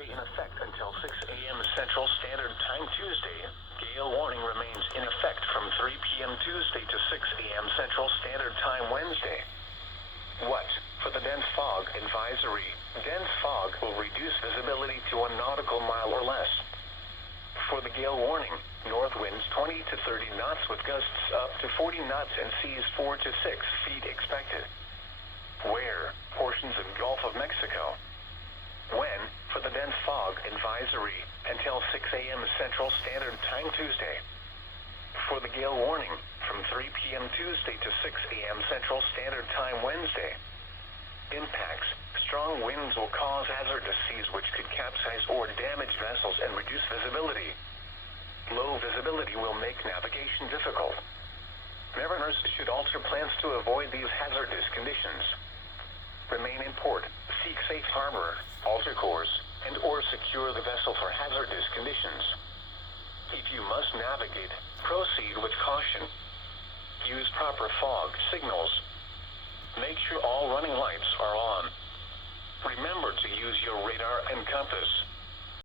advisory in effect until 6 a.m. Central Standard Time Tuesday. Gale warning remains in effect from 3 p.m. Tuesday to 6 a.m. Central Standard Time Wednesday. What? For the dense fog advisory, dense fog will reduce visibility to 1 nautical mile or less. For the gale warning, north winds 20 to 30 knots with gusts up to 40 knots and seas 4 to 6 feet expected. Where? Portions of Gulf of Mexico. When? For the dense fog advisory, until 6 a.m. Central Standard Time Tuesday. For the gale warning, from 3 p.m. Tuesday to 6 a.m. Central Standard Time Wednesday. Impacts. Strong winds will cause hazardous seas which could capsize or damage vessels and reduce visibility. Low visibility will make navigation difficult. Mariners should alter plans to avoid these hazardous conditions. Remain in port, seek safe harbor, alter course, and or secure the vessel for hazardous conditions. If you must navigate, proceed with caution. Use proper fog signals. Make sure all running lights are on. Remember to use your radar and compass.